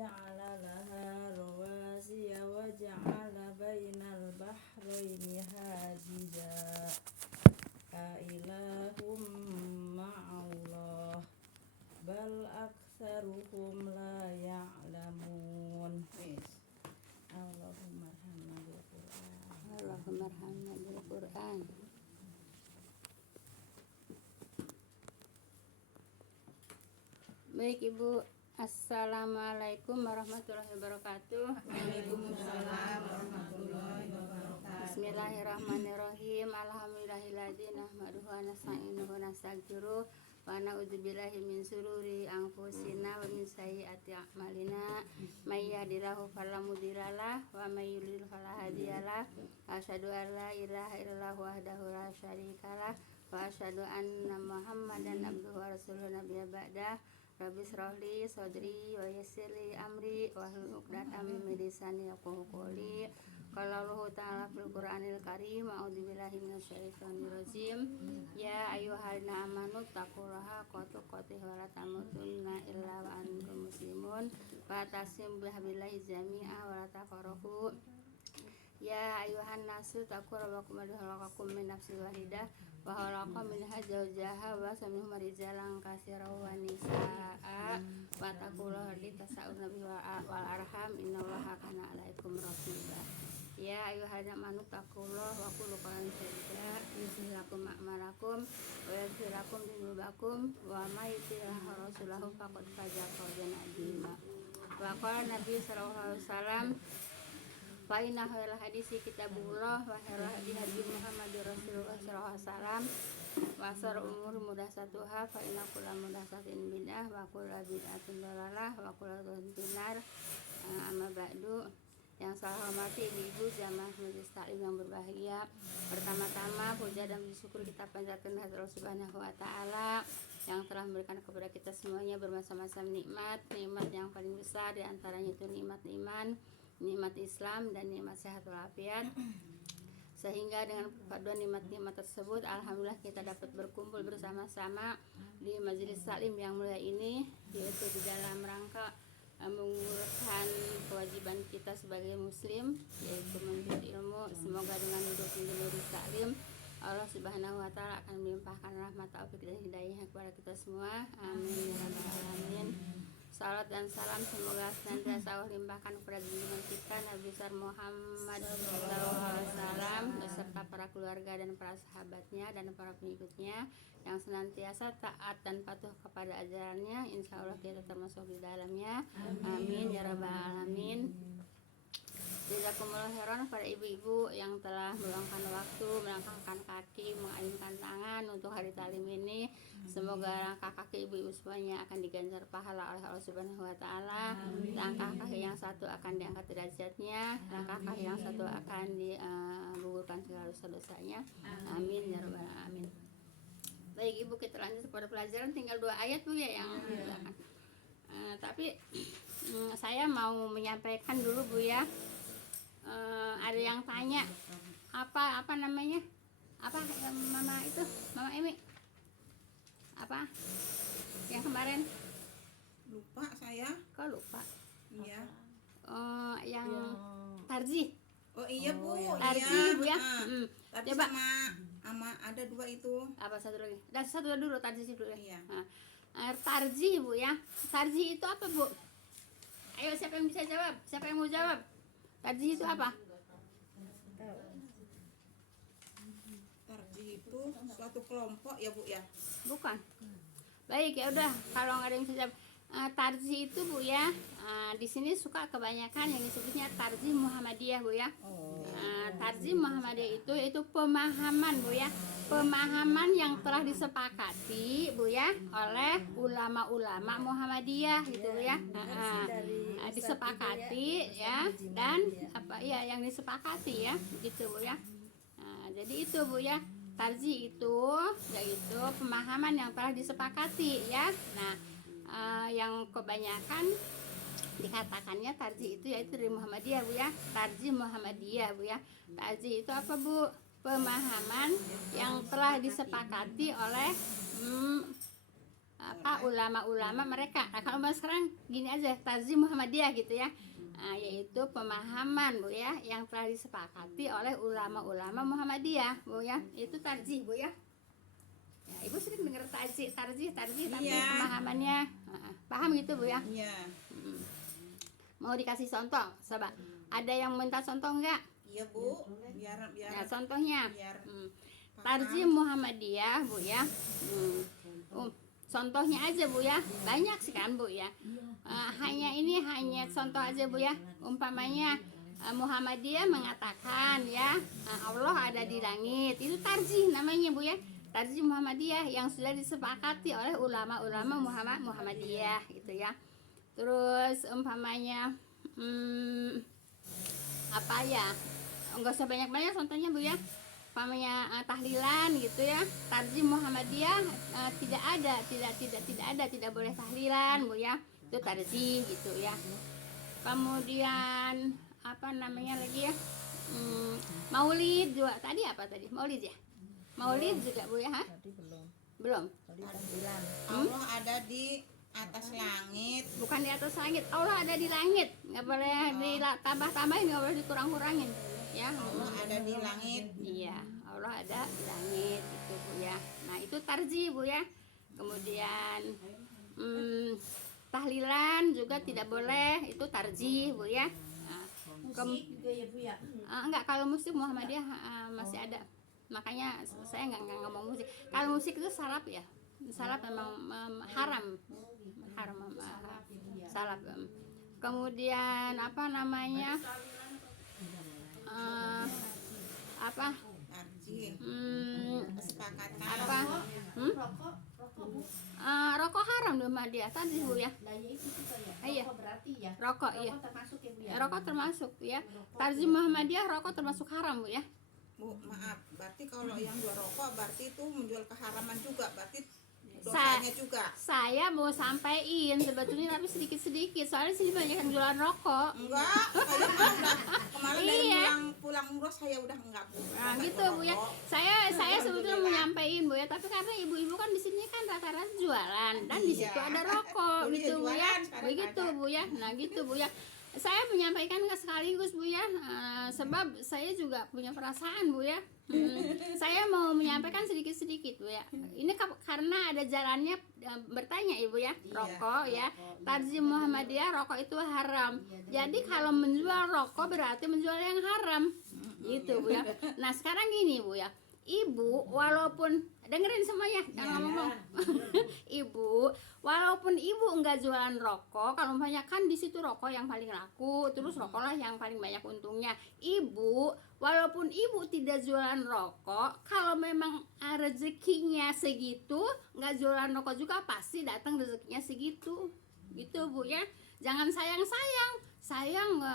وجعل لها رواسي وجعل بين البحرين حاجزا أإله مع الله بل أكثرهم لا يعلمون. Allahumma arhamna bil Qur'an. Allahumma arhamna bil Qur'an. Baik Ibu, Assalamualaikum warahmatullahi wabarakatuh. Waalaikumsalam warahmatullahi wabarakatuh. Bismillahirrahmanirrahim. Alhamdulillahilladzi nahmaduhu wa nasta'inuhu wa nastaghfiruh wa na'udzubillahi min sururi anfusina wa min sayyiati a'malina. May yahdihillahu fala mudhillalah wa may yudlil fala hadiyalah. Asyhadu an la ilaha illallah wahdahu la syarikalah wa asyhadu anna Muhammadan abduhu wa rasuluhu nabiyya ba'dah. Rabbi shrahli sadri wa yassirli amri wahlul 'uqdatam min lisani yafqahu qawli. Qala Allahu ta'ala fil Qur'anil Karim, a'udzubillahi minasyaitonir rajim. Ya ayyuhalladzina amanu taqullaha haqqa tuqatih wa la tamutunna illa wa antum muslimun. Wa tasim bihablillahi jami'a wa la tafarraqu. Ya ayyuhan nasu taqu rabbakum alladzi khalaqakum min nafsin wahidah wa khalaqa minha zawjaha wa minhuma rijalan katsiran wa nisaa wa taqullaha allazi tasaaluna bihi wal arham innallaha kana 'alaikum raqiba. Ya ayyuhalladzina amanu taqullaha wa qulu qawlan sadida yuslih lakum a'malakum wa yaghfir lakum dzunubakum wa may yuti'ir rasulahu faqad faza fawzan 'azima. Wa qala Nabi sallallahu alaihi wasallam, fa inna khairal hadisi kitabullah wa khairal hadi hadi Muhammadur Rasulullah sallallahu alaihi wasallam wa syarrul umuri muhdatsatuha fa inna kulla muhdatsatin bid'ah wa kulla bid'atin dhalalah wa kulla dhalalatin finnar. Amma ba'du. Yang saya hormati ibu-ibu jamaah majelis taklim yang berbahagia, pertama-tama puja dan syukur kita panjatkan kepada Allah Subhanahu wa taala yang telah memberikan kepada kita semuanya bermacam-macam nikmat yang paling besar di antaranya itu nikmat iman, nikmat Islam dan nikmat sehat walafiat. Sehingga dengan perpaduan nikmat-nikmat tersebut alhamdulillah kita dapat berkumpul bersama-sama di majelis taklim yang mulia ini, yaitu di dalam rangka menguruskan kewajiban kita sebagai muslim, yaitu menuntut ilmu. Semoga dengan duduk di majelis taklim Allah Subhanahu wa taala akan melimpahkan rahmat, taufik dan hidayah kepada kita semua. Amin ya rabbal alamin. Salat dan salam semoga senantiasa Allah limpahkan kepada junjungan kita Nabi besar Muhammad sallallahu alaihi wasallam beserta para keluarga dan para sahabatnya dan para pengikutnya yang senantiasa taat dan patuh kepada ajarannya. Insya Allah kita termasuk di dalamnya. Amin ya rabbal alamin. Jazakumullah khairan pada ibu-ibu yang telah meluangkan waktu, melangkahkan kaki, mengayunkan tangan untuk hari taklim ini. Semoga langkah kaki ibu-ibu semuanya akan diganjar pahala oleh Allah Subhanahu wa taala. Langkah kaki yang satu akan diangkat derajatnya, langkah kaki yang satu akan digugurkan segala dosa-dosanya. Amin ya rabbal alamin. Baik ibu, kita lanjut pada pelajaran, tinggal 2 ayat Bu ya yang silakan. Tapi saya mau menyampaikan dulu Bu ya. Ada yang tanya apa namanya, apa mama itu, mama Emi, apa yang kemarin lupa saya. kok lupa? Iya. Yang tarjih. Oh iya Bu, Tarjih iya. Bu ya. Tapi Coba. sama ada 2 itu. Apa satu lagi? Dan satu dulu tarjih dulu ya. Iya. Tarjih Bu ya. Tarjih itu apa Bu? Ayo siapa yang bisa jawab? Siapa yang mau jawab? Tarjih itu apa? Tarjih itu suatu kelompok ya Bu ya. Bukan. Baik ya udah, kalau nggak ada yang bisa jawab. Tarjih itu Bu ya, di sini suka kebanyakan yang disebutnya tarjih Muhammadiyah Bu ya. Tarjih Muhammadiyah itu pemahaman Bu ya, pemahaman yang telah disepakati Bu ya oleh ulama-ulama Muhammadiyah gitu Bu ya. Disepakati ya, dan apa ya yang disepakati ya gitu Bu ya. Jadi itu Bu ya, tarjih itu yaitu pemahaman yang telah disepakati ya. Nah, yang kebanyakan dikatakannya tarjih itu yaitu dari Muhammadiyah Bu ya. Tarjih Muhammadiyah Bu ya. Tarjih itu apa Bu? Pemahaman yang telah disepakati oleh apa ulama-ulama mereka. Nah, kalau sekarang gini aja, Tarzim Muhammadiyah gitu ya. Yaitu pemahaman Bu ya yang telah disepakati oleh ulama-ulama Muhammadiyah Bu ya. Itu tarzih Bu ya. Ya, Ibu sering dengar tarzih tapi Iya. pemahamannya paham gitu Bu ya. Iya. Mau dikasih contoh, coba. Ada yang minta contoh enggak? Iya Bu, biar Nah, contohnya biar paham. Tarzim Muhammadiyah Bu ya. Contohnya aja Bu ya, banyak sih kan Bu ya. Hanya contoh aja Bu ya. Umpamanya Muhammadiyah mengatakan ya, Allah ada di langit. Itu tarzih namanya Bu ya. Tarzih Muhammadiyah yang sudah disepakati oleh ulama-ulama Muhammadiyah gitu ya. Terus umpamanya apa ya? Enggak usah banyak-banyak contohnya Bu ya. Umpamanya tahlilan gitu ya, tarzih Muhammadiyah tidak boleh tahlilan Bu ya, itu tarzih gitu ya. Kemudian apa namanya lagi ya, maulid juga tadi maulid ya, maulid juga Bu ya. Tadi belum. Belum, Tadi tahlilan. Allah ada di atas langit. bukan di atas langit, Allah ada di langit, nggak boleh ditambah-tambahin, nggak boleh dikurang-kurangin ya. Allah ada di langit. Iya, Allah ada di langit itu Bu ya. Nah, itu tarzih Bu ya. Kemudian tahlilan juga tidak boleh, itu tarzih Bu ya. Nah, juga ya Bu ya. enggak, kalau musik Muhammadiyah masih ada. Makanya saya enggak ngomong musik. Kalau musik itu salaf ya. Salaf memang haram. Salaf. Kemudian apa namanya? Apa Tarzih. Kesepakatan. apa rokok haram di Muhammadiyah tadi Bu ya. Iya. Berarti ya. Rokok iya. Termasuk ya Bu ya. Rokok termasuk ya. Tarzih Muhammadiyah rokok termasuk haram Bu ya. Bu, maaf. Berarti kalau yang jual rokok berarti itu menjual keharaman juga. Berarti Sa- dosanya juga. Saya mau sampaikan sebetulnya tapi sedikit-sedikit soalnya sini banyak yang jualan rokok. Enggak, saya udah kemarin dari Iya. pulang umroh saya udah enggak Bu. Nah, Enggak gitu jual Bu ya. rokok. Saya sebetulnya mau nyampein Bu ya, tapi karena ibu-ibu kan di sini kan rata-rata jualan dan di situ Iya. ada rokok Dulu ya gitu Bu ya. jualan, sekarang Begitu ada. Bu ya. Nah, gitu Bu ya. Saya menyampaikan sekaligus Bu ya, sebab saya juga punya perasaan Bu ya. Saya mau menyampaikan sedikit-sedikit Bu ya. Ini karena ada jalannya bertanya Ibu ya. Rokok ya. Tarzih Muhammadiyah rokok itu haram. Jadi kalau menjual rokok berarti menjual yang haram. Gitu Bu ya. Nah, sekarang gini Bu ya. Ibu walaupun dengerin semuanya jangan ngomong. Ibu walaupun ibu enggak jualan rokok, kalau umpamanya kan di situ rokok yang paling laku, terus rokoklah yang paling banyak untungnya. Ibu walaupun ibu tidak jualan rokok, kalau memang rezekinya segitu, enggak jualan rokok juga pasti datang rezekinya segitu. Gitu Bu ya. Jangan sayang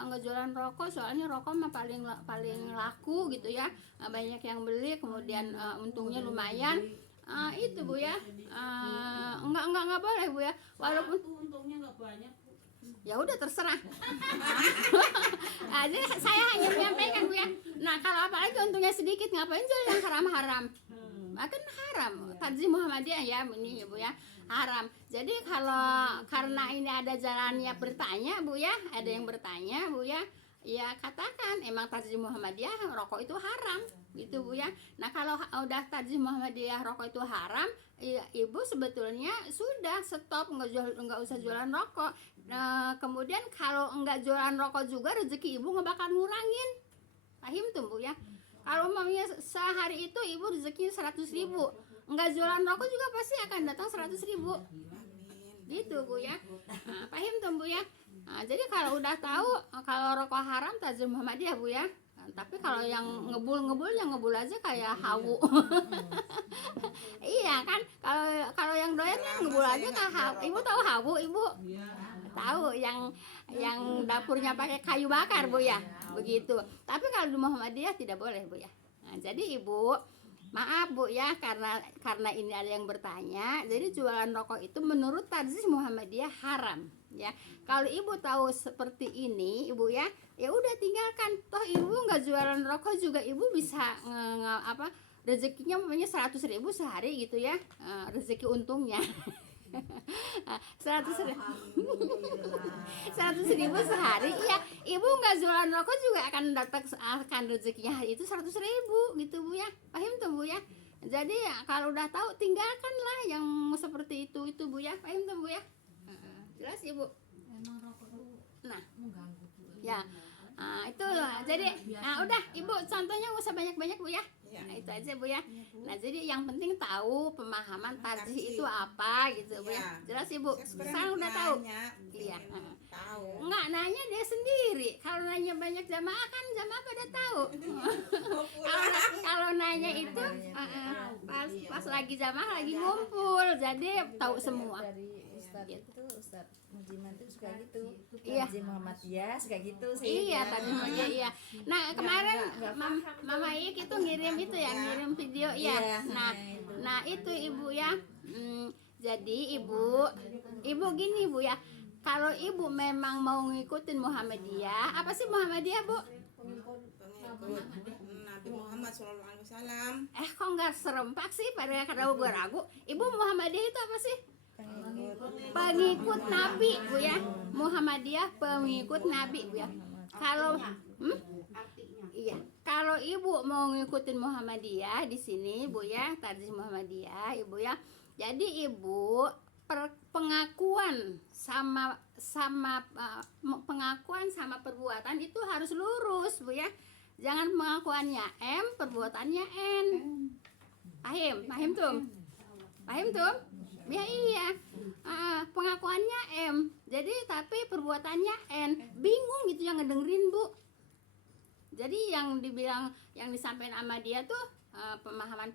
nggak jualan rokok, soalnya rokok mah paling laku gitu ya, banyak yang beli, kemudian untungnya lumayan. Itu Bu ya, enggak boleh Bu ya, walaupun Untungnya nggak banyak. ya udah terserah. Jadi saya hanya menyampaikan Bu ya. Nah, kalau apalagi untungnya sedikit, ngapain jual yang haram-haram? Makan haram. Tarzih Muhammadiyah ya ini ya Bu ya, haram. Jadi kalau karena ini ada jalannya bertanya Bu ya, ada yang bertanya Bu ya, ya katakan emang Tarzih Muhammadiyah rokok itu haram gitu Bu ya. Nah, kalau udah Tarzih Muhammadiyah rokok itu haram, ya, ibu sebetulnya sudah stop, nggak usah jualan rokok. Kemudian kalau nggak jualan rokok juga rezeki ibu nggak bakal ngurangin. Paham tuh Bu ya. Kalau mamanya sehari itu ibu rezekinya 100.000, nggak jualan rokok juga pasti akan datang 100.000. Gitu Bu ya. Nah, paham tuh Bu ya. Nah, jadi kalau udah tahu kalau rokok haram Tarzih Muhammadiyah Bu ya. Nah, tapi kalau yang ngebul yang ngebul aja kayak hawu. Iya kan, kalau yang doyan kan ngebul aja kayak hawu. Ibu tahu hawu Ibu? Tahu yang dapurnya pakai kayu bakar Bu ya. Begitu. Tapi kalau di Muhammadiyah tidak boleh Bu ya. Nah, jadi Ibu maaf Bu ya, karena ini ada yang bertanya, jadi jualan rokok itu menurut Tarzih Muhammadiyah haram ya. Kalau ibu tahu seperti ini ibu ya, ya udah tinggalkan. Toh ibu nggak jualan rokok juga ibu bisa rezekinya umpamanya 100.000 sehari gitu ya, rezeki untungnya. 100.000 sehari. Ya, ibu nggak jualan rokok juga akan rezekinya hari itu 100.000 gitu bu ya. Paham tuh bu ya. Jadi ya, kalau udah tahu tinggalkanlah yang seperti itu bu ya. Paham tuh bu ya. Jelas ibu. Emang rokok tuh Nah, mengganggu tuh. ya. Itu jadi udah ibu contohnya nggak usah banyak-banyak bu ya. Ya. Nah, itu aja bu ya. Nah jadi yang penting tahu pemahaman tarjih itu apa gitu bu ya. Jelas ibu. Sekarang udah tahu. Iya. Tahu. Enggak nanya dia sendiri. Kalau nanya banyak jamaah kan jamaah pada tahu. Kalau nanya itu pas lagi jamaah lagi ngumpul jadi tahu semua. Dari Ustadz itu Ustadz Mujiman tuh suka gitu. Iya. Haji Muhammadiyah suka gitu sih. Iya tadi dia iya. Nah kemarin nggak Mama Ik itu ngirim itu ya ngirim video ya. Iya, Nah itu ibu ya. Jadi ibu gini bu ya. Kalau ibu memang mau ngikutin Muhammadiyah, apa sih Muhammadiyah bu? Pengikut Nabi Muhammad SAW. Kok nggak serempak sih pada kada gue ragu. Ibu Muhammadiyah itu apa sih? Pengikut Nabi bu ya. Muhammadiyah pengikut Nabi bu ya. Kalau iya, kalau ibu mau ngikutin Muhammadiyah di sini bu ya, tarjih Muhammadiyah ibu ya. Jadi ibu pengakuan sama pengakuan sama perbuatan itu harus lurus bu ya. Jangan pengakuannya M, perbuatannya N. Paham tuh? Paham tuh? Ya iya. Pengakuannya M. Jadi tapi perbuatannya N. Bingung gitu yang ngedengerin bu. Jadi yang dibilang yang disampaikan sama dia tuh pemahaman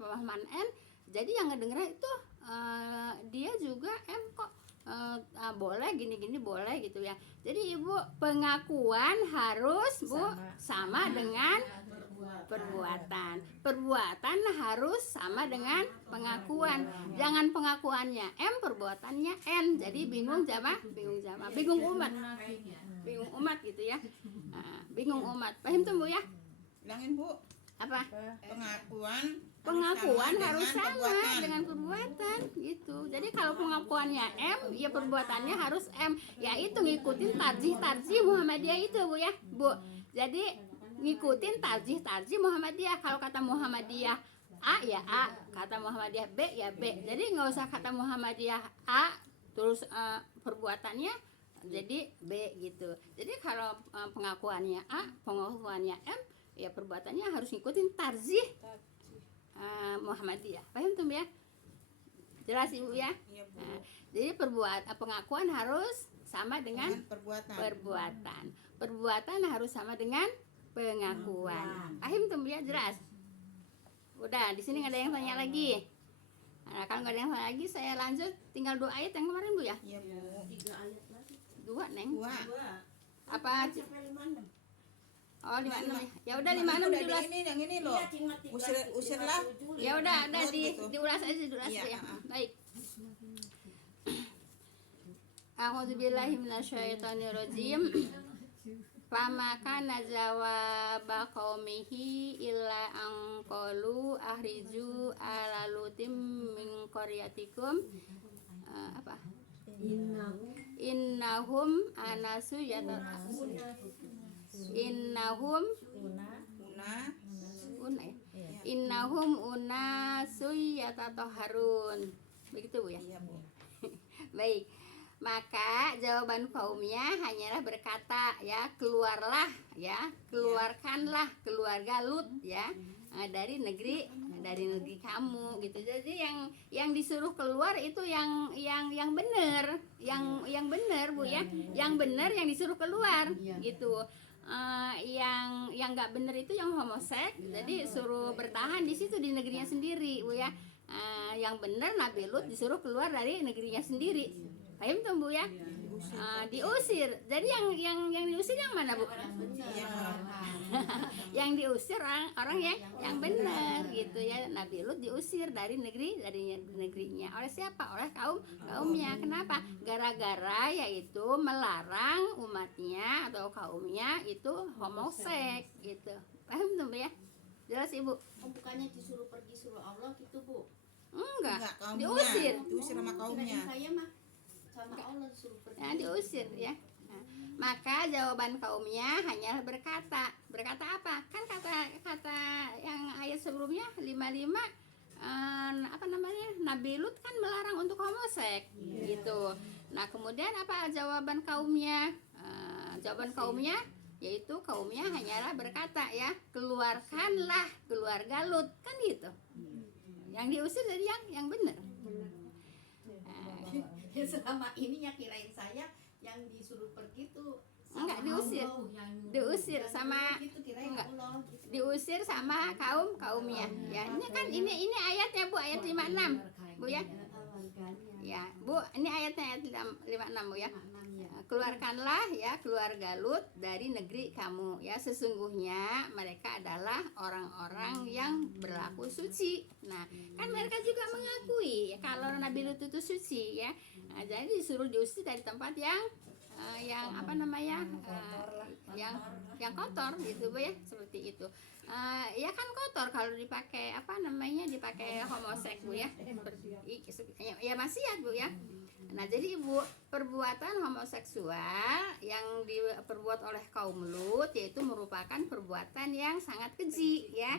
N. Jadi yang ngedengerin itu dia juga M kok. Boleh gini-gini boleh gitu ya. Jadi ibu pengakuan harus bu sama dengan perbuatan harus sama dengan pengakuan. Jangan pengakuannya M perbuatannya N. Jadi bingung umat gitu ya. Bingung umat. Paham tuh bu ya? Bilangin bu. Apa? Pengakuan harus sama perbuatan. dengan perbuatan gitu. Jadi kalau pengakuannya M, ya perbuatannya harus M. Ya itu ngikutin tarjih Muhammadiyah itu bu ya, bu. Jadi ngikutin tarjih Muhammadiyah. Kalau kata Muhammadiyah A ya A, kata Muhammadiyah B ya B. Jadi nggak usah kata Muhammadiyah A terus perbuatannya jadi B gitu. Jadi kalau pengakuannya A, pengakuannya M, ya perbuatannya harus ngikutin tarjih Muhammadiyah. Paham tuh ya? Jelas ibu ya? Iya, Bu. Jadi pengakuan harus sama dengan perbuatan. Perbuatan harus sama dengan pengakuan. Paham tuh ya? Jelas. Udah, di sini nggak ada yang tanya lagi. Nah, kalau nggak ada yang tanya lagi, saya lanjut. Tinggal 2 ayat yang kemarin bu ya? Iya bu. 2 neng. 2. Apa? Oh 56 ya. Udah 56 diulas. Ini yang ini loh. Usir lah. Ya udah Gitu. diulas aja Iya, ya. Baik. A'udzubillahi minasyaitonirrajim. Fama kana jawaba qaumihi illa an qalu ahriju ala lutim min qaryatikum. Apa? Innahum anasu innahum unasu yatatoharun. Begitu bu ya? Iya bu. Baik. Maka jawaban kaumnya hanyalah berkata ya, keluarlah ya, keluarkanlah keluarga Lut ya dari negeri kamu gitu. Jadi yang disuruh keluar itu yang benar, yang benar bu ya, yang benar yang disuruh keluar gitu. Yang nggak benar itu yang homoseks, jadi suruh bertahan di situ di negerinya sendiri bu ya. Yang benar Nabi Lut disuruh keluar dari negerinya sendiri. Paham tuh bu ya? Diusir. Jadi yang diusir yang mana bu? Yang diusir orang yang benar gitu ya. Nabi Lut diusir dari negerinya. Oleh siapa? Oleh kaumnya. Kenapa? Gara-gara yaitu melarang umatnya atau kaumnya itu homoseks gitu. Paham tuh bu ya? Jelas ibu? Bukannya disuruh pergi suruh Allah gitu bu? Enggak, kaumnya. diusir. Diusir sama kaumnya. Saya mah sama Allah suruh pergi. Nah, diusir ya. Nah, maka jawaban kaumnya hanyalah berkata apa? Kan kata yang ayat sebelumnya 55 apa namanya, Nabi Lut kan melarang untuk homoseks gitu. Nah kemudian apa jawaban kaumnya? Jawaban kaumnya yaitu kaumnya hanyalah berkata ya, keluarkanlah keluarga Lut, kan gitu. Yang diusir dari yang benar. Ya selama ini ya kirain saya yang disuruh pergi tuh Enggak, diusir. Diusir sama enggak. Diusir sama kaumnya. Ya, ini ayatnya Bu, ayat 56. Bu ya. Ya, Bu, ini ayatnya ayat 56 Bu ya. Keluarkanlah ya keluarga Lut dari negeri kamu ya, sesungguhnya mereka adalah orang-orang yang berlaku suci. Nah, kan mereka juga mengakui ya kalau Nabi Lut itu suci ya. Nah, jadi disuruh diusir dari tempat yang apa namanya, yang kotor gitu Bu ya, seperti itu. Ya kan kotor kalau dipakai apa namanya, dipakai homoseks Bu ya, ya maksiat Bu ya. Nah jadi Ibu, perbuatan homoseksual yang diperbuat oleh kaum Lut yaitu merupakan perbuatan yang sangat keji ya,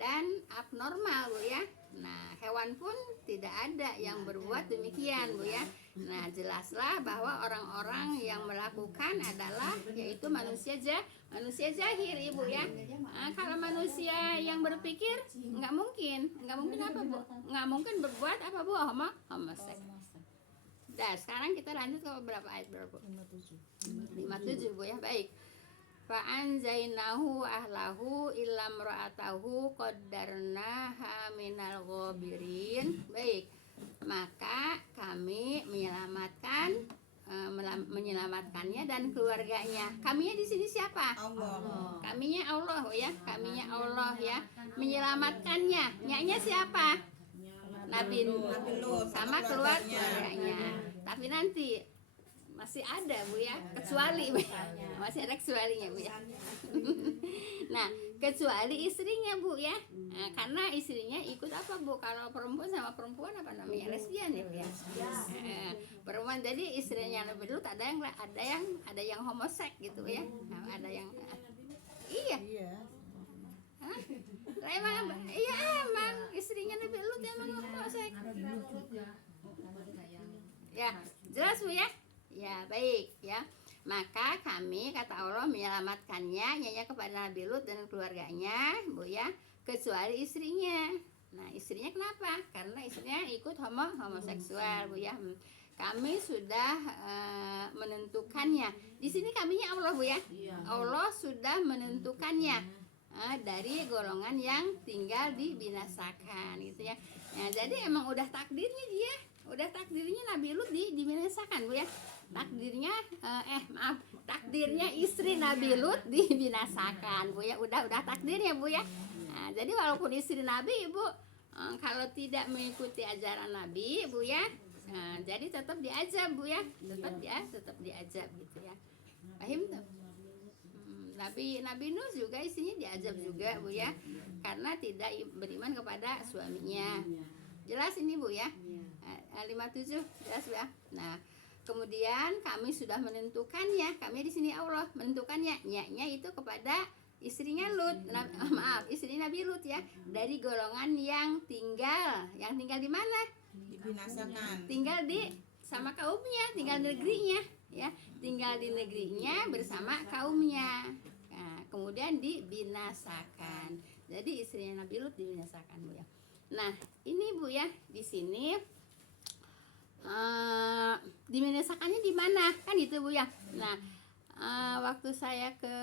dan abnormal Bu ya. Nah hewan pun tidak ada yang berbuat demikian Bu ya. Nah jelaslah bahwa orang-orang yang melakukan adalah yaitu manusia jahil Ibu ya. Nah, kalau manusia yang berpikir nggak mungkin apa Bu? Nggak mungkin berbuat apa Bu? Homoseks. Nah, sekarang kita lanjut ke berapa ayat berapa? 57 Bu ya. Baik. Fa anzainahu ahlahu illam ra'atahu qaddarnaha minal ghabirin. Baik. Maka kami menyelamatkannya dan keluarganya. Kaminya di sini siapa? Allah. Kaminya Allah ya. Kaminya Allah ya. Menyelamatkannya. Nyanya siapa? Nabi Lut sama keluarganya. Tapi nanti masih ada Bu ya, kecuali masih ada kecualinya Bu ya. Nah, kecuali istrinya Bu ya. Nah, karena istrinya ikut apa Bu? Kalau perempuan sama perempuan apa namanya? Lesbian ya Bu ya. Perempuan, jadi istrinya Nabi Lut ada yang homoseks gitu ya. Nah, ada yang iya. Hah? Emang istrinya Nabi Lut emang homoseks. Ya, jelas Bu ya? Ya, baik ya. Maka kami kata Allah menyelamatkannya nyanya kepada Nabi Lut dan keluarganya Bu ya, kecuali istrinya. Nah, istrinya kenapa? Karena istrinya ikut homoseksual Bu ya. Kami sudah menentukannya. Di sini kaminya Allah Bu ya. Allah sudah menentukannya dari golongan yang tinggal dibinasakan gitu ya. Nah, jadi emang udah takdirnya Nabi Lut dibinasakan Bu ya. Takdirnya istri Nabi Lut dibinasakan Bu ya. Udah takdirnya Bu ya. Nah, jadi walaupun istri Nabi Ibu kalau tidak mengikuti ajaran Nabi Bu ya, jadi tetap diazab Bu ya. Tetap diazab gitu ya. Paham tuh? Nabi Nuh juga istrinya diazab juga Bu ya, karena tidak beriman kepada suaminya. Jelas ini Bu ya. 57 jelas ya. Nah, kemudian kami sudah menentukannya. Kami di sini Allah menentukannya. Nya itu kepada istrinya Lut. Istri Nabi Lut ya, dari golongan yang tinggal di mana? Dibinasakan. Tinggal sama kaumnya, tinggal di negerinya ya. Tinggal di negerinya bersama kaumnya. Nah, kemudian dibinasakan. Jadi istrinya Nabi Lut dibinasakan Bu ya. Nah, ini Bu ya, di sini dibinasakannya di mana? Kan itu Bu ya. Nah, waktu saya ke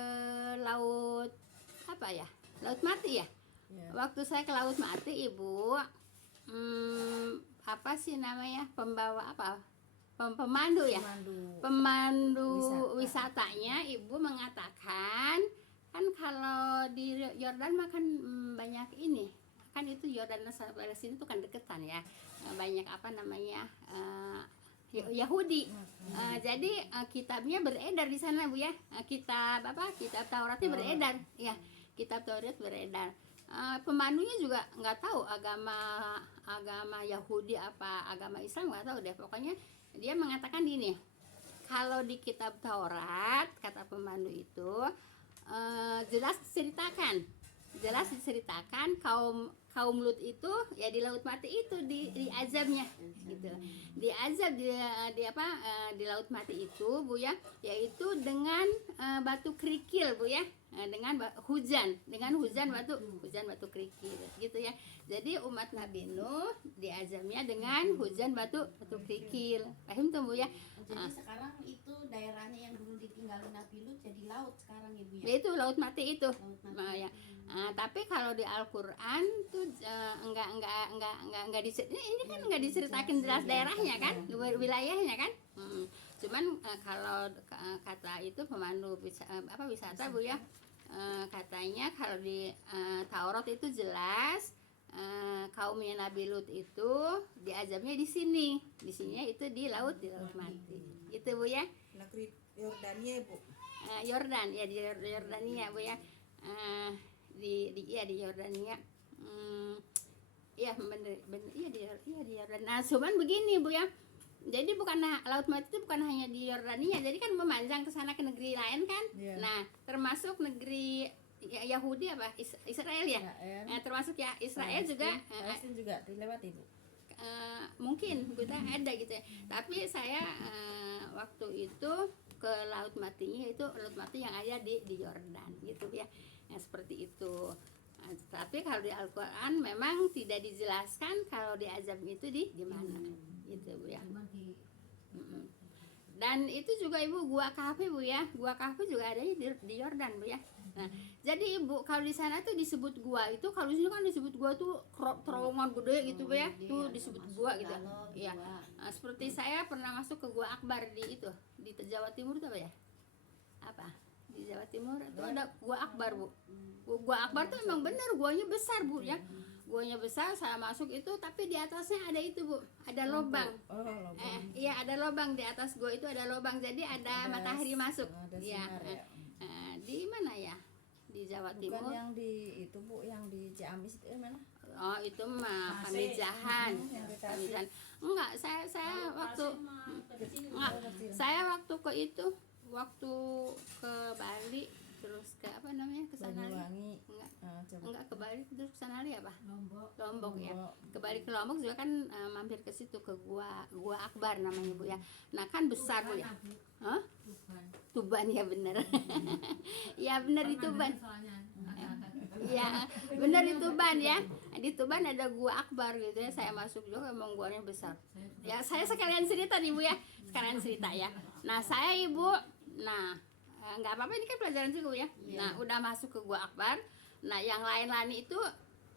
laut Laut Mati ya. Waktu saya ke Laut Mati Ibu, apa sih namanya? Pembawa apa? Pemandu ya. Pemandu wisatanya Ibu mengatakan kan kalau di Yordan makan banyak ini. Kan itu Yordan sampai sini tuh kan deketan ya, banyak apa namanya Yahudi. Jadi kitabnya beredar di sana Bu ya. Kitab Tauratnya beredar ya. Kitab Taurat beredar. Pemandunya juga nggak tahu agama agama Yahudi apa agama Islam nggak tahu deh, pokoknya dia mengatakan gini, kalau di kitab Taurat kata pemandu itu jelas diceritakan kaum Lut itu ya di laut mati itu di azabnya gitu, di azab di laut mati itu Bu ya, yaitu dengan batu kerikil Bu ya, dengan hujan batu kerikil gitu ya. Jadi umat Nabi Nuh diazabnya dengan hujan batu kerikil, paham tuh Bu ya. Jadi sekarang itu daerahnya yang dulu ditinggalin Nabi Lut jadi laut sekarang Ibu ya. Ya itu laut mati itu. Laut mati. Nah, ya. Tapi kalau di Al-Qur'an tuh enggak ini kan enggak diceritakan jelas daerahnya kan, wilayahnya kan. Cuman kalau kata itu pemandu wisata Bu ya, katanya kalau di Taurat itu jelas kaumnya Nabi Lut itu diazabnya di sini itu di laut mati itu Bu ya. Negeri Yordania Bu. Yordan ya, di Yordania Bu ya. Di Yordania. Iya bener iya di Yordan. Nah, cuman begini Bu ya. Jadi laut mati itu bukan hanya di Yordania, jadi kan memanjang ke sana ke negeri lain kan. Yeah. Nah, termasuk negeri Yahudi apa Israel ya. Termasuk ya Israel juga dilewati Bu. mungkin kita ada gitu ya. Tapi saya waktu itu ke laut matinya itu laut mati yang ada di Yordan gitu ya. Seperti itu. Tapi kalau di Al-Qur'an memang tidak dijelaskan kalau di azab itu di mana. Gitu Bu ya. Dan itu juga Ibu gua Kahfi Bu ya. Gua Kahfi juga ada di Yordan Bu ya. Nah, jadi Ibu kalau di sana tuh disebut gua itu, kalau di sini kan disebut gua tuh terowongan gede gitu Bu ya. Tuh disebut gua gitu. Iya. Seperti saya pernah masuk ke Gua Akbar di Jawa Timur itu apa ya? Apa? Di Jawa Timur itu ada Gua Akbar Bu. Gua Akbar tuh memang benar guanya besar Bu ya. Guanya besar, saya masuk itu tapi di atasnya ada itu Bu, ada lubang. Iya ada lubang di atas gua itu ada lubang, jadi ada matahari masuk. Iya. Di mana ya? Di Jawa Timur. Bukan yang di itu Bu, yang di Ciamis itu mana? Oh itu mah Pamijahan. Enggak, saya waktu ke itu, waktu ke Bali terus ke apa namanya ke sana Banyuwangi. enggak ke Bali terus ke sana apa Lombok ya, ke Bali ke Lombok juga kan mampir ke situ ke gua Akbar namanya Bu ya. Nah kan besar Bu ya. Hah? Tuban ya bener. Ya bener di Tuban. Iya bener di Tuban ya. Di Tuban ada Gua Akbar gitu ya. Saya masuk juga emang guanya besar. Ya saya sekalian cerita nih Bu ya. Sekalian cerita ya. Nah saya Ibu, nggak apa-apa ini kan pelajaran juga Bu ya. Nah udah masuk ke Gua Akbar. Nah yang lain-lain itu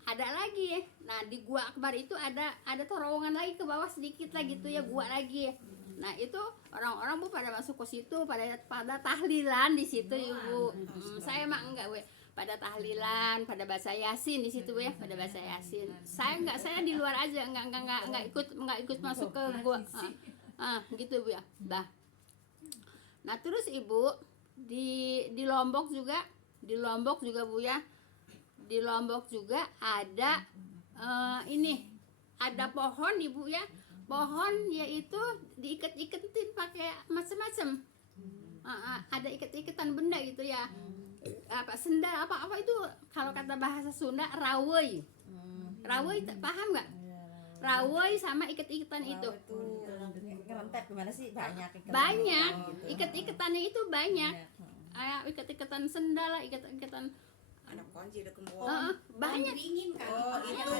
ada lagi ya. Nah di Gua Akbar itu ada terowongan lagi ke bawah sedikit lagi tuh ya, gua lagi ya. Nah itu orang-orang Bu pada masuk ke situ pada tahlilan di situ Ibu. Saya mah enggak We, pada tahlilan, pada baca Yasin di situ Bu ya, pada baca Yasin. Saya di luar aja, enggak ikut masuk ke gua. Gitu Bu ya. Nah terus Ibu di Lombok juga Bu ya. Di Lombok juga ada ada pohon Ibu ya. Pohon yaitu diikat-iketin pakai macam-macam. Ada ikat-ikatan benda gitu ya. Apa sendal apa itu kalau kata bahasa Sunda rawoi. Rawoi paham nggak? Rawoi sama ikat-ikatan itu. Ngerentet gimana sih? Banyak ikat-iketannya itu banyak. Ikat-ikatan sendal lah, ikat-ikatan Anak kunci ada kembang. banyak. Beringin kan. Itu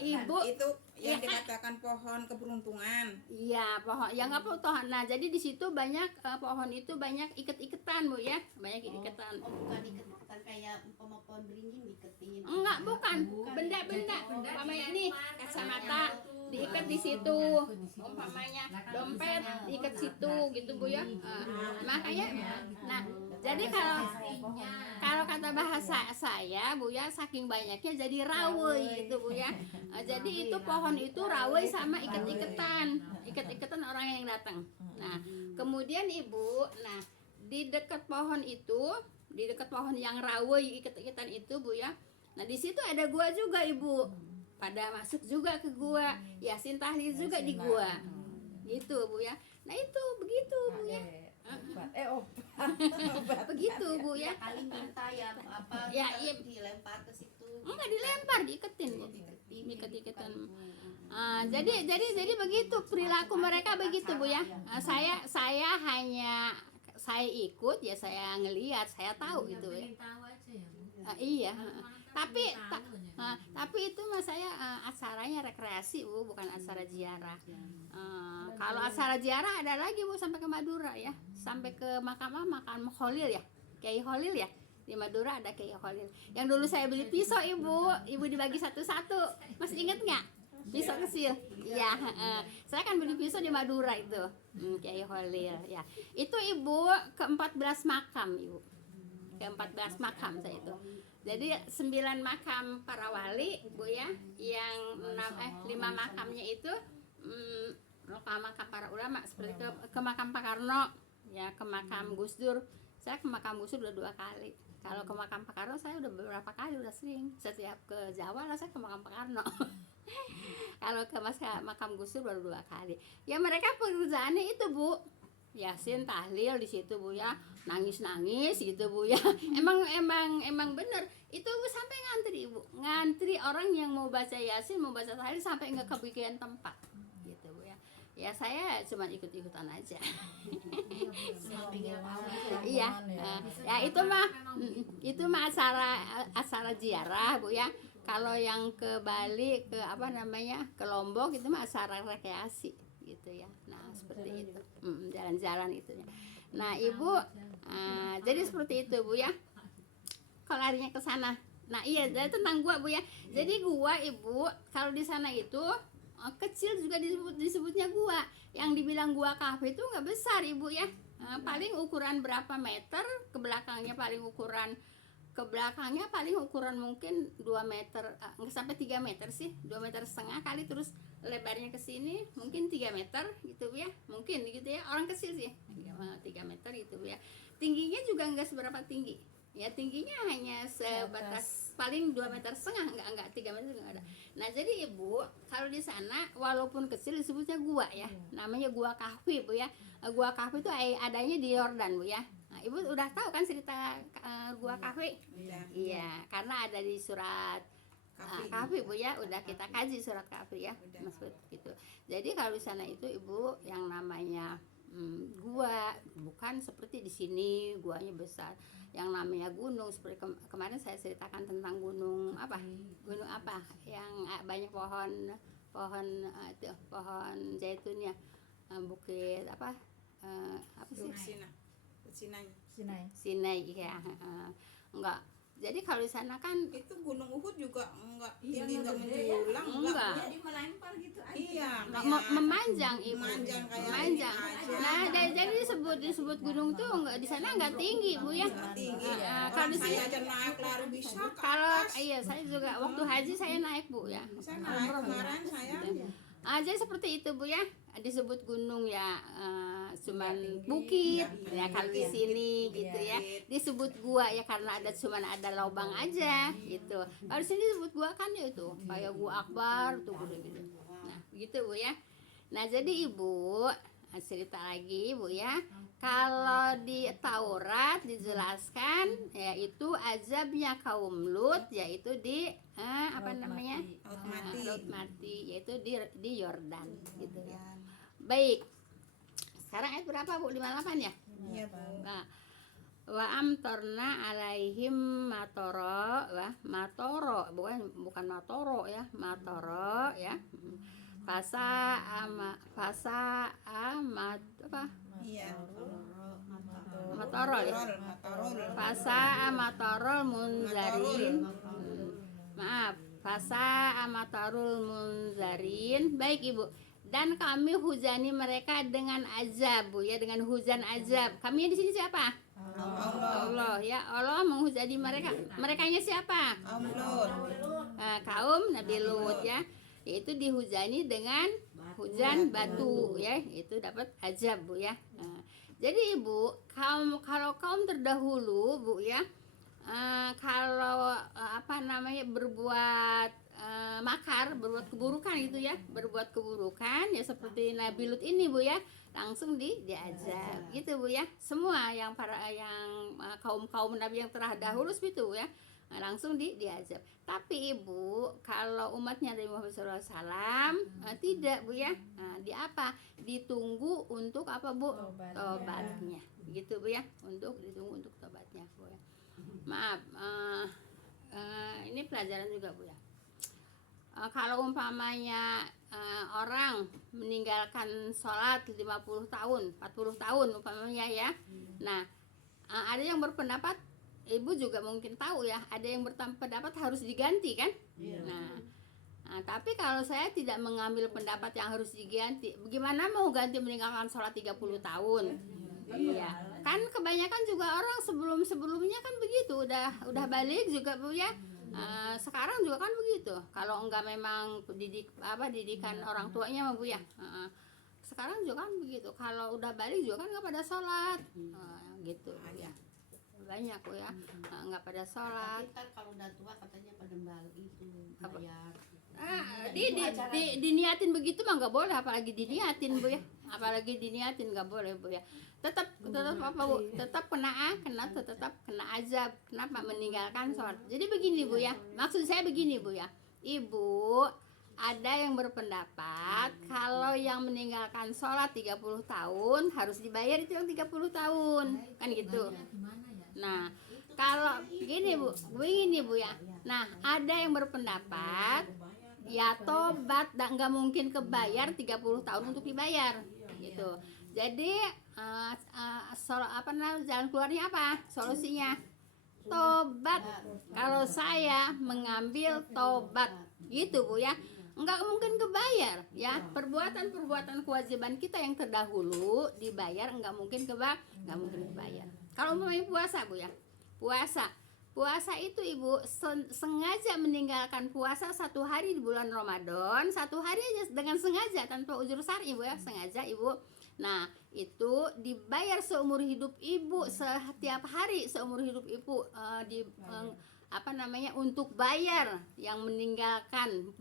Ibu itu yang dikatakan pohon keberuntungan. Iya, pohon yang apa pohon. Nah, jadi di situ banyak pohon itu banyak iket-iketan Bu ya. Banyak iketan. Bukan iket-iketan kayak pohon beringin diketin. Enggak, bukan. Benda-benda. Umpamanya nih kacamata diikat di situ. Umpamanya dompet diikat situ gitu Bu ya. Makanya nah, jadi kalau kata bahasa saya Bu ya, saking banyaknya jadi rawoi itu Bu ya. Jadi itu pohon itu rawoi sama iket-iketan orang yang datang. Nah, kemudian Ibu, di dekat pohon yang rawoi iket-iketan itu Bu ya. Nah, di situ ada gua juga Ibu. pada masuk juga ke gua, Yasin tahlil juga di gua, gitu Bu ya. Nah itu begitu Bu ya. Obat. Begitu Bu ya. Kali minta ya apa Ya, iya. dilempar ke situ. Enggak dilempar, diiketin Bu. Diiket-iketin. Jadi begitu perilaku mereka begitu Bu ya. Saya hanya saya ikut ya, saya ngelihat, saya tahu gitu ya. Iya. Tapi itu mas saya acaranya rekreasi Bu, bukan acara ziarah. Kalau acara ziarah ada lagi Bu, sampai ke Madura ya, sampai ke makam Khalil ya, Kiai Khalil ya. Di Madura ada Kiai Khalil. Yang dulu saya beli pisau ibu dibagi satu-satu. Masih inget nggak? Pisau kecil. Iya. Saya kan beli pisau di Madura itu, Kiai Khalil. Ya. Itu ibu ke 14 makam ibu. Ke 14 makam saya itu. Jadi 9 makam para wali Bu ya, yang 5 makamnya itu makam para ulama, seperti ke makam Pak Karno ya, ke makam Gus Dur. Saya ke makam Gus Dur udah 2 kali. Kalau ke makam Pak Karno saya udah beberapa kali, udah sering. Setiap ke Jawa lah saya ke makam Pak Karno. Kalau ke makam Gus Dur baru 2 kali. Ya mereka pekerjaannya itu Bu, Yasin tahlil di situ Bu ya, nangis gitu Bu ya. Emang bener itu Bu, sampai ngantri orang yang mau baca Yasin, mau baca tahlil sampai nggak kebikian tempat gitu Bu ya. Ya saya cuma ikut-ikutan aja. Iya. Ya itu mah acara ziarah Bu ya. Kalau yang ke Bali, ke ke Lombok itu mah acara rekreasi gitu ya. Nah seperti itu, jalan-jalan itu ya. Nah Ibu, jadi seperti itu Bu ya. Kalau larinya ke sana. Nah iya, jadi tentang gua Bu ya. Jadi gua Ibu kalau di sana itu kecil juga disebutnya gua. Yang dibilang gua kafe itu nggak besar Ibu ya. Paling ukuran berapa meter, ke belakangnya paling ukuran mungkin 2 meter, nggak sampai 3 meter sih, 2,5 meter kali, terus lebarnya ke sini mungkin 3 meter gitu ya, mungkin gitu ya, orang kecil sih 3 meter gitu ya. Tingginya juga nggak seberapa tinggi ya, tingginya hanya sebatas paling 2,5 meter, nggak 3 meter nggak ada. Nah jadi Ibu kalau di sana walaupun kecil disebutnya gua ya, namanya gua kahfi Bu ya. Gua kahfi itu adanya di Yordan Bu ya. Nah, Ibu udah tahu kan cerita gua kahfi? Iya, karena ada di surat kahfi Bu ya, udah kita kaji surat kahfi ya, maksud gitu. Jadi kalau di sana itu Ibu yang namanya gua, bukan seperti di sini guanya besar, yang namanya gunung seperti kemarin saya ceritakan tentang gunung apa yang banyak pohon zaitunnya, bukit apa sih Sinai ya. Enggak, jadi kalau di sana kan itu Gunung Uhud juga enggak tinggi, enggak menjulang, enggak. Jadi melempar gitu aja. Iya, memanjang Ibu. Memanjang. Nah, jadi disebut gunung tuh enggak, di sana enggak tinggi Bu ya. Tinggi. Kalau di sini Saya aja naik lari bisa ke kalau atas. iya saya juga waktu haji saya naik Bu ya. Saya naik kemarin saya. Jadi seperti itu Bu ya, disebut gunung ya, cuman bukit ya kalau di sini gitu ya. Disebut gua ya karena cuman ada lubang aja gitu. Kalau di sini disebut gua kan ya itu kayak gua akbar tuh gitu. Nah begitu Bu ya. Nah jadi Ibu cerita lagi Bu ya, kalau di Taurat dijelaskan yaitu azabnya kaum Lut, yaitu di Laut Mati, yaitu di Yordan gitu ya. Baik, sekarang ayat berapa Bu? 58 ya? Iya Bu. Nah, wa amtorna alaihim matoro bukan matoro ya, matoro ya. Fasa amat apa? Iya. Matorol ya. Fasa amatorol munzarin. Maaf, fasa amatarul munzarin. Baik Ibu. Dan kami hujani mereka dengan azab Bu ya, dengan hujan azab. Kami di sini siapa? Allah ya. Allah menghujani mereka. Merekanya siapa? Kaum Nabi Lut ya. Yaitu dihujani dengan hujan batu ya, itu dapat azab Bu ya. Jadi Ibu, kalau kaum terdahulu Bu ya, kalau berbuat makar, berbuat keburukan gitu ya, berbuat keburukan ya seperti Nabi Lut ini Bu ya, langsung diazab gitu Bu ya. Semua yang kaum Nabi yang terdahulu seperti itu Bu ya, langsung diazab. Tapi Ibu, kalau umatnya dari Muhammad SAW tidak Bu ya, di apa? Ditunggu untuk apa Bu? Tobatnya gitu Bu ya, ditunggu untuk tobatnya Bu ya. Maaf, ini pelajaran juga Bu ya. Kalau umpamanya orang meninggalkan sholat 50 tahun, 40 tahun umpamanya ya. Nah, ada yang berpendapat, Ibu juga mungkin tahu ya, ada yang berpendapat harus diganti kan? Nah, tapi kalau saya tidak mengambil pendapat yang harus diganti, bagaimana mau ganti meninggalkan sholat 30 tahun? Iya, kan kebanyakan juga orang sebelumnya kan begitu, udah balik juga Bu ya. Sekarang juga kan begitu. Kalau enggak memang didikan orang tuanya Bu ya. Sekarang juga kan begitu. Kalau udah balik juga kan enggak pada sholat. Gitu ya. Banyak Bu ya. Enggak pada sholat. Tapi kan kalau udah tua katanya pada balik itu bayar. Diniatin begitu mah nggak boleh, apalagi diniatin Bu ya. Apalagi diniatin nggak boleh Bu ya. Tetap apa Bu? Tetap kena azab. Kenapa? Meninggalkan sholat. Jadi begini Bu ya. Maksud saya begini Bu ya. Ibu, ada yang berpendapat kalau yang meninggalkan sholat 30 tahun harus dibayar itu yang 30 tahun. Kan gitu. Nah, kalau gini Bu, begini Bu ya. Nah, ada yang berpendapat ya tobat dan nggak mungkin kebayar 30 tahun untuk dibayar gitu. Jadi jalan keluarnya apa? Solusinya tobat. Kalau saya mengambil tobat gitu Bu ya, nggak mungkin kebayar ya. Perbuatan kewajiban kita yang terdahulu dibayar, nggak mungkin kebayar. Kalau umpamanya puasa Bu ya, puasa itu Ibu sengaja meninggalkan puasa 1 hari di bulan Ramadan, 1 hari aja dengan sengaja tanpa uzur syar'i Bu ya, sengaja Ibu. Nah, itu dibayar seumur hidup Ibu, setiap hari seumur hidup Ibu untuk bayar yang meninggalkan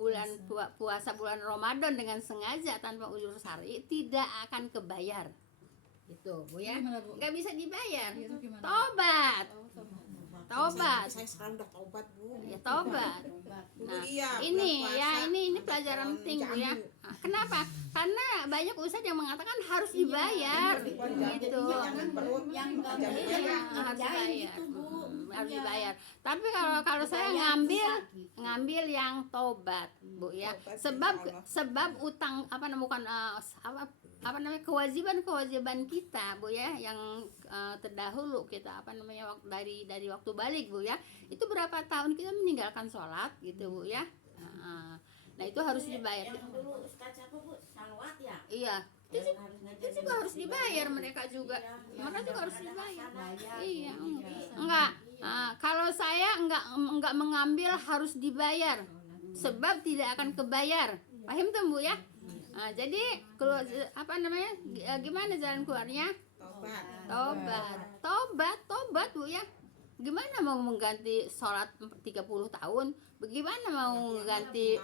puasa bulan Ramadan dengan sengaja tanpa uzur syar'i tidak akan kebayar. Itu Bu ya. Nggak bisa dibayar. Tobat. Saya sekarang udah tobat Bu. Ya tobat. Nah, iya, ini pelajaran penting Bu ya. Kenapa? Karena banyak ustadz yang mengatakan harus dibayar gitu. Yang nggak Harus dibayar. gitu Bu. Harus dibayar. Tapi kalau saya ngambil yang tobat Bu ya. Sebab utang kewajiban kita Bu ya, yang terdahulu kita dari waktu balik Bu ya, itu berapa tahun kita meninggalkan sholat gitu Bu ya. Nah itu harus dibayar. Yang dulu Ustaz siapa Bu? Salawat ya? Iya, itu juga harus dibayar, mereka juga harus dibayar. Iya, enggak. Kalau saya enggak mengambil harus dibayar, sebab tidak akan kebayar. Paham tuh Bu ya? Jadi gimana jalan keluarnya? Tobat Bu ya. Gimana mau mengganti sholat 30 tahun? Bagaimana mau mengganti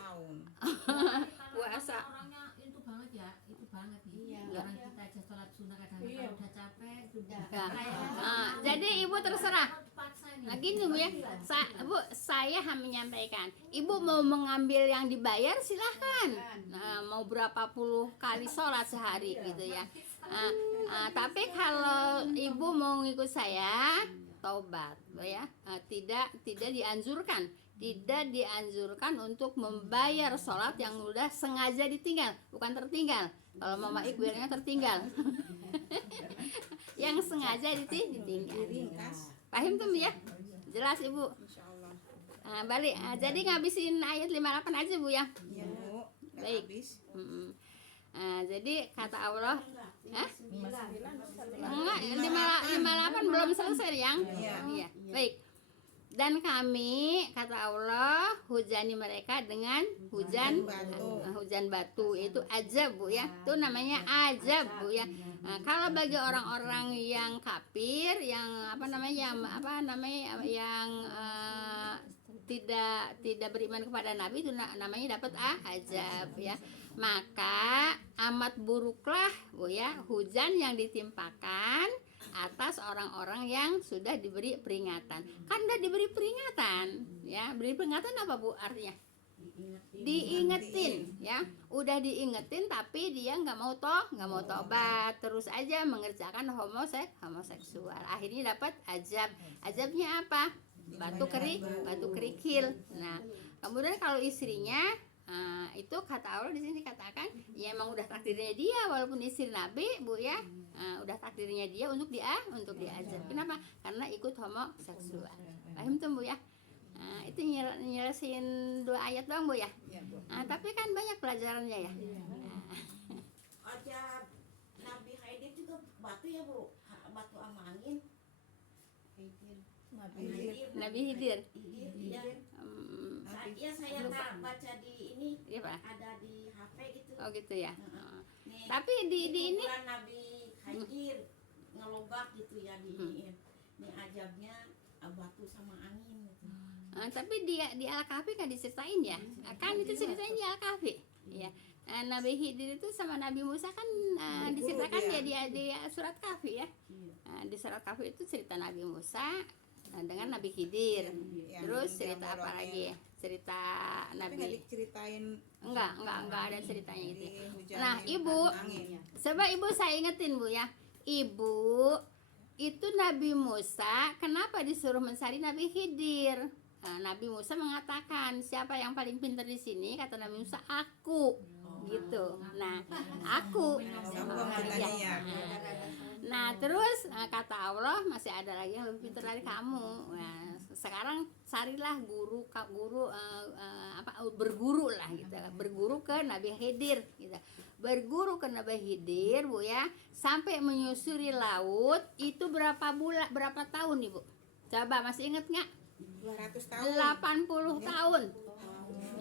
puasa? Orangnya itu banget ya, itu banget nih. Iya. Orang kita aja sholat sunnah kadang-kadang udah capek, sudah. Jadi Ibu terserah. Nah gini Bu ya, saya menyampaikan, Ibu mau mengambil yang dibayar silahkan. Mau berapa puluh kali sholat sehari gitu ya. Tapi kalau Ibu mau ngikut saya, tobat ya. Tidak dianjurkan untuk membayar sholat yang udah sengaja ditinggal, bukan tertinggal. Kalau Mama Iqbalnya tertinggal. Yang sengaja ditinggal. Paham tuh ya? Jelas Ibu. Balik. Jadi ngabisin ayat 58 aja Bu ya. Iya Bu. Baik. Jadi kata Allah, enggak, 58 belum selesai yang. Iya. Baik. Dan kami, kata Allah, hujani mereka dengan hujan hujan batu. Itu azab, Bu ya. Itu namanya azab, Bu ya. Nah, kalau bagi orang-orang yang kafir, yang yang tidak beriman kepada Nabi, itu namanya dapat azab ya. Maka amat buruklah, Bu ya, hujan yang ditimpakan atas orang-orang yang sudah diberi peringatan. Kan udah diberi peringatan ya. Beri peringatan apa, Bu, artinya? Diingetin ya. Udah diingetin tapi dia nggak mau tobat, terus aja mengerjakan homoseksual. Akhirnya dapat azab. Azabnya apa? Batu kerikil. Nah, kemudian kalau istrinya, itu kata Allah di sini dikatakan ya emang udah takdirnya dia, walaupun istri Nabi, Bu ya, udah takdirnya dia untuk diazab. Kenapa? Karena ikut homoseksual. Paham tuh, Bu ya? Nah, itu nyelesain 2 ayat doang, Bu ya. Tapi kan banyak pelajarannya ya. Aja Nabi Khidir juga batu ya, Bu, batu sama angin. Nabi Khidir. Iya. Iya, saya tak baca di ini. Iya, Pak. Ada di HP gitu. Oh gitu ya. Nih, Tapi di ini Nabi Khidir ngelobak gitu ya di ini ajabnya batu sama angin gitu. Tapi di Al-Kahfi kan diceritain ya. Kan itu ceritanya di Al-Kahfi. Ya. Nabi Khidir itu sama Nabi Musa kan diceritakan ya di surat Kahfi ya. Di surat Kahfi itu cerita Nabi Musa dengan Nabi Khidir. Terus cerita apa lagi? Cerita Nabi. Enggak ada ceritanya itu. Nah, Ibu, coba Ibu saya ingetin, Bu ya. Ibu, itu Nabi Musa kenapa disuruh mencari Nabi Khidir? Nabi Musa mengatakan, siapa yang paling pintar di sini? Kata Nabi Musa, aku. Gitu. Nah, aku. Nah, terus kata Allah, masih ada lagi yang lebih pintar dari kamu. Nah, sekarang carilah berguru lah gitu. Berguru ke Nabi Khidir gitu. Berguru ke Nabi Khidir, Bu ya, sampai menyusuri laut itu berapa tahun, Ibu? Coba masih ingat nggak? 200 tahun. 80 tahun.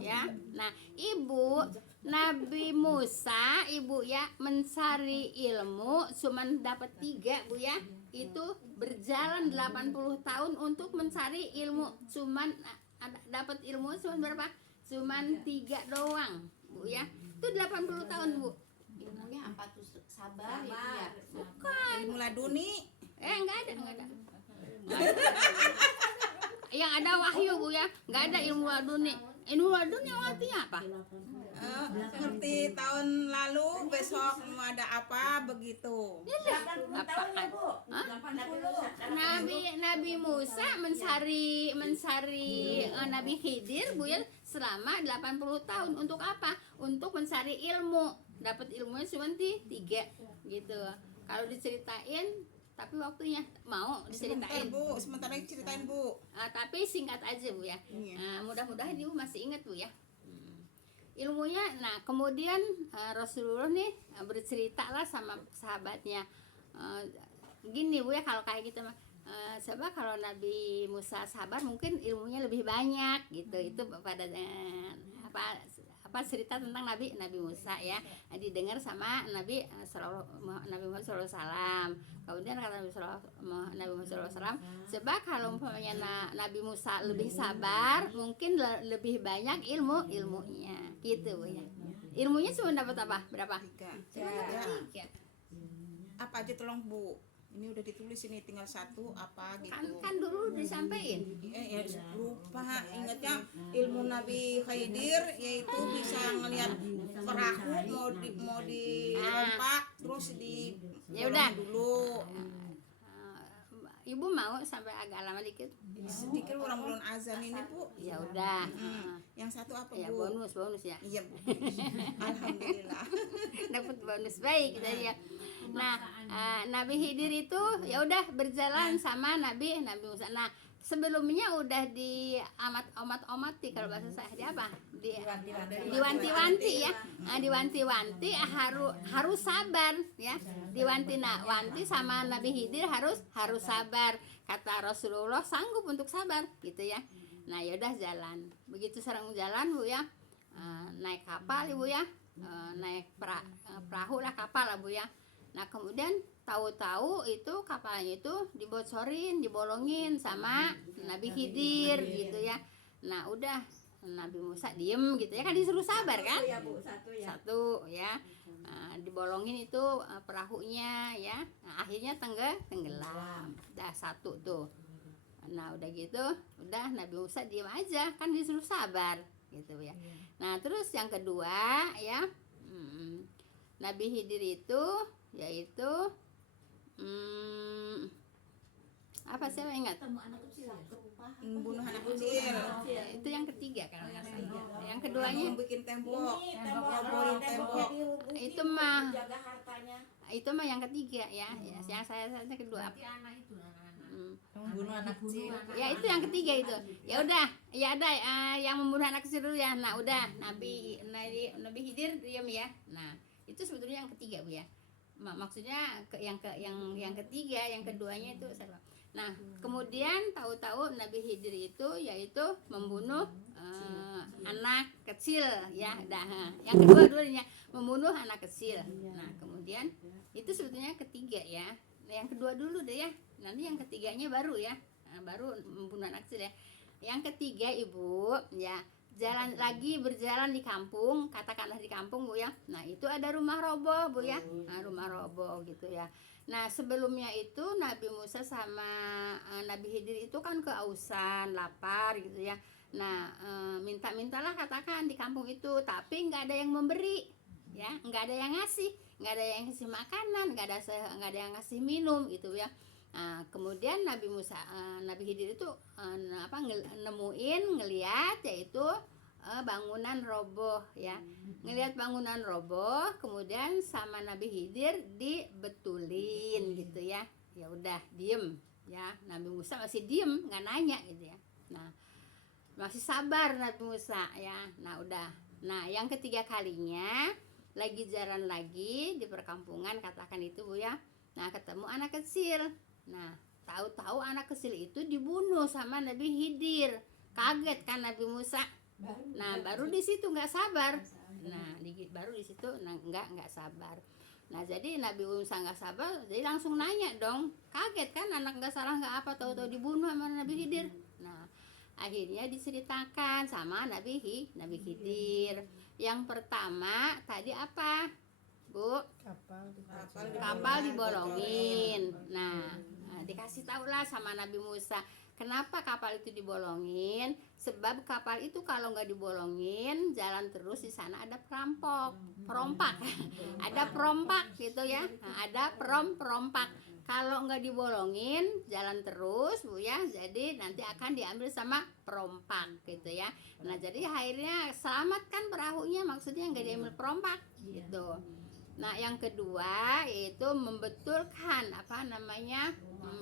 Ya. Nah, Ibu, Nabi Musa, Ibu ya, mencari ilmu cuman dapat 3, Bu ya. Itu berjalan 80 tahun untuk mencari ilmu, cuman dapat ilmu cuman berapa? Cuman 3 doang, Bu ya. Itu 80 tahun, Bu. Ilmunya apa tuh? Sabar ya. Bukan. Ilmu laduni. Enggak ada. Yang ada wahyu, Bu ya. Enggak ada ilmu laduni. Ilmu laduni artinya apa? Seperti tahun lalu, besok mau ada apa begitu. Apaan? Nabi Musa mencari Nabi Khidir, Bu ya, selama 80 tahun untuk apa? Untuk mencari ilmu. Dapat ilmunya cuma 3 gitu. Kalau diceritain tapi waktunya mau diceritain. Sebentar lagi ceritain, Bu. Tapi singkat aja, Bu ya. Mudah-mudahan Ibu masih ingat, Bu ya. Ilmunya. Nah, kemudian Rasulullah nih bercerita lah sama sahabatnya. Gini, Bu ya, kalau kayak gitu mah, coba kalau Nabi Musa sabar mungkin ilmunya lebih banyak gitu. Itu pada cerita tentang Nabi Musa ya, didengar sama Nabi Muhammad SAW. Kemudian kata Nabi Muhammad SAW, sebab kalau umpamanya Nabi Musa lebih sabar, mungkin lebih banyak ilmunya gitu, Bu ya. Ilmunya cuma dapat apa? Berapa? 3. Cuma dapat 3. Apa aja tolong, Bu? Ini udah ditulis, ini tinggal 1 apa gitu. Kan dulu disampaikan. Lupa ingatnya ilmu Nabi Khidir yaitu bisa ngelihat perahu mau dilompat terus di Ya udah dulu. Ibu mau sampai agak lama dikit? Sedikit orang belum azan ini, Bu. Ya udah. Yang 1 apa, Bu? Ya bonus ya. Iya, Bu. Alhamdulillah. Dapat bonus baik gitu ya. Nah, Nabi Khidir itu ya udah berjalan sama Nabi Musa. Nah, sebelumnya udah di omati kalau bahasa saya di apa? Diwanti-wanti. Diwanti-wanti ya. Nah, diwanti-wanti harus sabar ya. Diwanti-wanti sama Nabi Khidir harus sabar. Kata Rasulullah sanggup untuk sabar gitu ya. Nah, yaudah jalan. Begitu serang jalan Bu ya. Naik kapal Ibu ya. Naik perahu lah, kapal lah Bu ya. Nah, kemudian tahu-tahu itu kapalnya itu dibocorin, dibolongin sama Nabi Khidir gitu ya. Nah, udah Nabi Musa diem gitu ya, kan disuruh sabar kan? Satu ya Bu, satu ya. Satu ya. Dibolongin itu perahunya ya. Nah, akhirnya tenggelam. Dah satu tuh. Nah, udah gitu, udah Nabi Musa diem aja, kan disuruh sabar gitu ya. Nah, terus yang kedua ya, Nabi Khidir itu yaitu apa sih ingat? Ketemu anak kecil ya. Membunuh anak kecil. Itu yang ketiga kalau nggak salah. Yang keduanya Bikin tembok. Ini tembok, Robohin temboknya tembok. dirubuhin, Itu mah. jaga hartanya. itu mah yang ketiga ya. Yang saya kedua. Berarti anak itu anak-anak. Membunuh anak kecil. Ya itu yang ketiga itu. Ya udah, ya ada yang membunuh anak kecil dulu ya. Nah, udah Nabi Khidir diam ya. Nah, itu sebetulnya yang ketiga Bu ya. Maksudnya yang ketiga, yang keduanya itu saya. Nah, kemudian tahu-tahu Nabi Khidir itu yaitu membunuh anak kecil ya. Yang kedua dulunya membunuh anak kecil. Nah, kemudian itu sebetulnya ketiga ya. Yang kedua dulu deh ya. Nanti yang ketiganya baru ya. Baru membunuh anak kecil ya. Yang ketiga Ibu ya, berjalan di kampung, katakanlah di kampung Bu ya. Nah, itu ada rumah roboh Bu ya. Nah, rumah roboh gitu ya. Nah, sebelumnya itu Nabi Musa sama Nabi Khidir itu kan keausan, lapar gitu ya. Nah, minta-mintalah katakan di kampung itu, tapi nggak ada yang memberi ya, nggak ada yang ngasih, nggak ada yang ngasih makanan, nggak ada yang ngasih minum gitu ya. Nah, kemudian Nabi Khidir itu ngeliat yaitu bangunan roboh ya. Ngelihat bangunan roboh, kemudian sama Nabi Khidir dibetulin gitu ya. Ya udah diem ya. Nabi Musa masih diem, nggak nanya gitu ya. Nah, masih sabar Nabi Musa ya. Nah, udah. Nah, yang ketiga kalinya lagi jalan lagi di perkampungan, katakan itu Bu ya. Nah, ketemu anak kecil. Nah, tahu-tahu anak kecil itu dibunuh sama Nabi Khidir. Kaget kan Nabi Musa. Nah, baru di situ nggak sabar. Nah, baru di situ nggak sabar. Nah, jadi Nabi Musa nggak sabar, jadi langsung nanya dong. Kaget kan, anak nggak salah nggak apa, tahu-tahu dibunuh sama Nabi Khidir. Nah, akhirnya diceritakan sama Nabi Khidir. Yang pertama tadi apa Bu? Kapal dibolongin. Nah, dikasih tahulah sama Nabi Musa, kenapa kapal itu dibolongin? Sebab kapal itu kalau nggak dibolongin, jalan terus di sana ada perompak, ada perompak gitu ya. Nah, ada perompak. Kalau nggak dibolongin, jalan terus Bu ya. Jadi nanti akan diambil sama perompak gitu ya. Nah, jadi akhirnya selamatkan perahunya, maksudnya nggak diambil perompak gitu. Nah, yang kedua yaitu membetulkan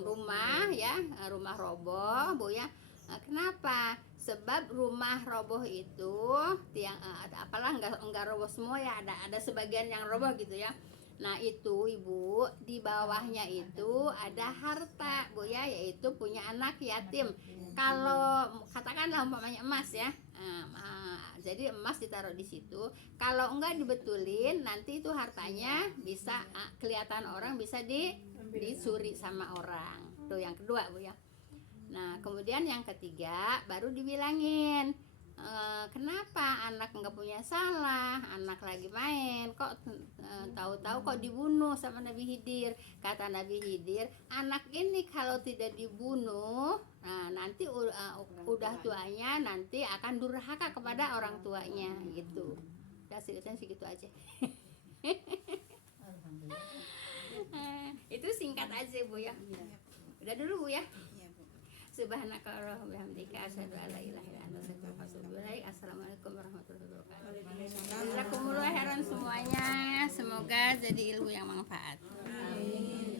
rumah ya, rumah roboh Bu ya. Nah, kenapa? Sebab rumah roboh itu enggak roboh semua ya, ada sebagian yang roboh gitu ya. Nah, itu Ibu, di bawahnya itu ada harta Bu ya, yaitu punya anak yatim. Kalau katakanlah umpamanya emas ya, jadi emas ditaruh di situ. Kalau enggak dibetulin, nanti itu hartanya bisa kelihatan orang, bisa dicuri sama orang. Tuh yang kedua Bu ya. Nah, kemudian yang ketiga baru dibilangin, kenapa anak nggak punya salah, anak lagi main, kok tahu-tahu kok dibunuh sama Nabi Khidir. Kata Nabi Khidir, anak ini kalau tidak dibunuh, nah nanti udah tuanya nanti akan durhaka kepada orang tuanya gitu. Udah segitu aja. Itu singkat aja Bu ya. Udah dulu Bu ya. Subhanakallahumma wa bihamdika asyhadu an la ilaha illa anta astaghfiruka wa atubu ilaik. Assalamualaikum warahmatullahi wabarakatuh. Jazakumullah khairan semuanya. Semoga jadi ilmu yang manfaat.